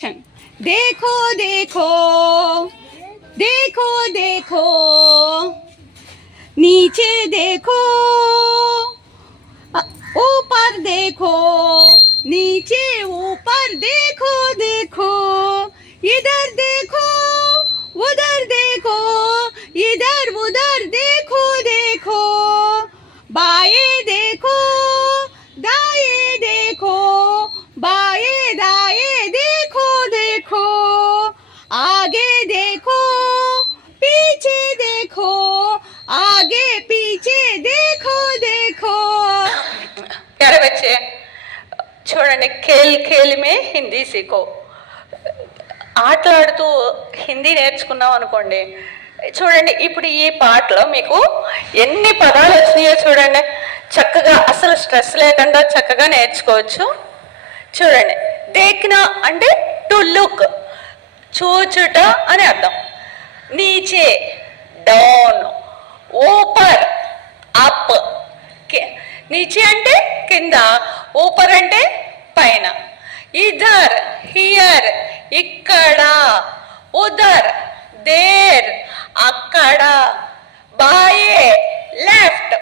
देखो देखो देखो देखो नीचे देखो ऊपर देखो नीचे ऊपर देखो देखो इधर देखो उधर देखो इधर उधर देखो देखो बाएं देखो दाएं देखो बाएं दाएं देखो देखो आगे देखो पीछे देखो आगे पीछे देखो देखो। प्यारे बच्चे చూడండి खेल खेल में हिंदी सीखो ఆటలాడుతూ హిందీ నేర్చుకున్నాం అనుకోండి. చూడండి ఇప్పుడు ఈ పాటలో మీకు ఎన్ని పదాలు వచ్చినాయో చూడండి. చక్కగా అసలు స్ట్రెస్ లేకుండా చక్కగా నేర్చుకోవచ్చు. చూడండి దేఖ్నా అంటే టు లుక్, చూచుట అని అర్థం. నీచే డౌన్, ఊపర్ అప్. నీచే అంటే కింద, ఊపర్ అంటే పైన. ఇధర్ హియర్ ఇక్కడ, ఉదర్ దేర్ అక్కడ, బాయే లెఫ్ట్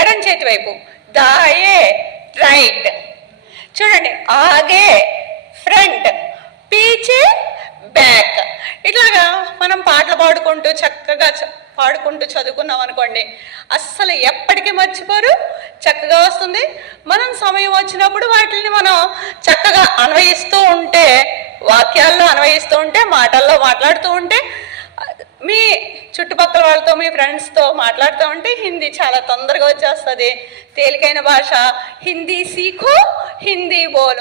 ఎడం చేతి వైపు, దాయే రైట్. చూడండి ఆగే ఫ్రంట్, పీచే బ్యాక్. ఇట్లాగా మనం పాటలు పాడుకుంటూ చక్కగా పాడుకుంటూ చదువుకున్నాం అనుకోండి, అస్సలు ఎప్పటికీ మర్చిపోరు, చక్కగా వస్తుంది. మనం సమయం వచ్చినప్పుడు వాటిని మనం చక్కగా అన్వయిస్తూ ఉంటే, వాక్యాల్లో అన్వయిస్తూ ఉంటే, మాటల్లో మాట్లాడుతూ ఉంటే, మీ చుట్టుపక్కల వాళ్ళతో మీ ఫ్రెండ్స్తో మాట్లాడుతూ ఉంటే హిందీ చాలా తొందరగా వచ్చేస్తుంది. తేలికైన భాష. హిందీ సీఖో, హిందీ బోలో.